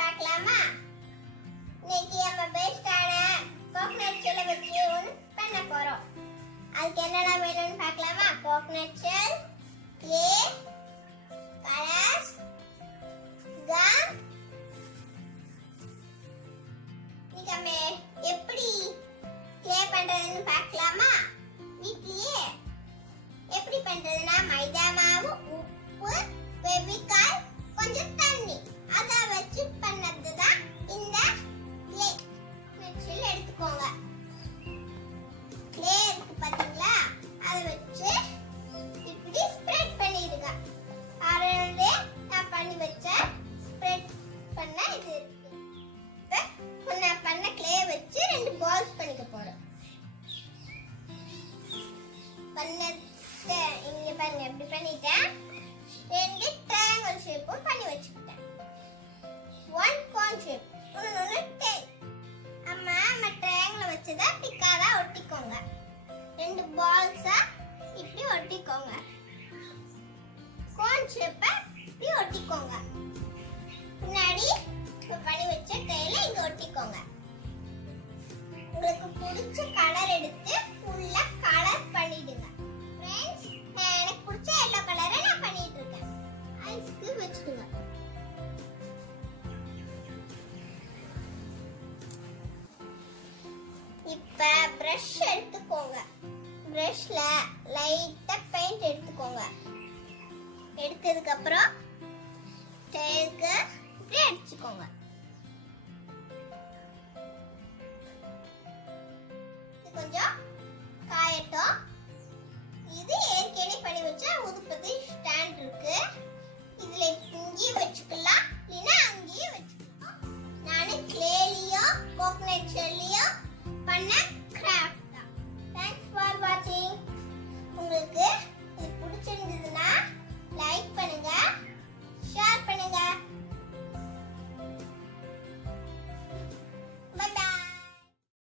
பார்க்கலாமா? இன்னைக்கு நம்ம பேஸ்டான கோகனட் ஷெல்லை வச்சு ஒன்று பண்ண போறோம். அதுக்கு என்னென்ன வேணும்னு பார்க்கலாமா? Coconut shell, clay, colours, come. இன்னைக்கு நம்ம எப்படி கிளே பண்றதுன்னு பார்க்கலாமா? வீட்லயே எப்படி பண்றதுன்னா மைதா மாவு, உப்பு, ஃபெவிகால், கொஞ்சம் தண்ணி அத வச்சு பண்ணது தான் இந்த கிளே. நெக்ஸ்ட் எடுத்துக்கோங்க. கிளே இருக்கு பாத்தீங்களா? அத வச்சு இப்படி ஸ்ப்ரெட் பண்ணிடுங்க. ஆல்ரெடி நான் பண்ணி வச்ச ஸ்ப்ரெட் பண்ண இது இருக்கு. இப்போ நான் பண்ண கிளே வச்சு ரெண்டு பால்ஸ் பண்ணிக்க போறேன். இங்க பாருங்க எப்படி பண்ணிட்டேன். ரெண்டு ட்ரையாங்கிள் ஷேப்பும் பண்ணி வச்சுக்கிட்டேன். ஒன் கோன் ஷேப், இன்னொன்னு டெயில். அம்மா ட்ரையாங்கிள் வச்சதா பிக்காதா ஒட்டிக்கோங்க. ரெண்டு பால்ஸா இப்படி ஒட்டிக்கோங்க. கோன் ஷேப்பை இப்படி ஒட்டிக்கோங்க. முன்னாடி பண்ணி வச்ச கையில இங்க ஒட்டிக்கோங்க. உங்களுக்கு பிடிச்ச கலர் எடுத்து ஃபுல்லா கலர் பண்ணிடுங்க. फ्रेंड्स, எனக்கு பிடிச்ச yellow கலரை நான் பண்ணிட்டு இருக்கேன். ஐஸ்க்கு வெச்சுடுங்க. இப்ப பிரஷ் எடுத்துக்கோங்க. பிரஷ்ல லைட்டா பெயிண்ட் எடுத்துக்கோங்க. எடுத்ததுக்கு அப்புறம் டெயிலுக்கு இப்படி அடிச்சுக்கோங்க. கொஞ்சம் காயட்டும். இது ஏற்கனவே பண்ணி வச்ச உதுப்பதி ஸ்டாண்ட் இருக்கு.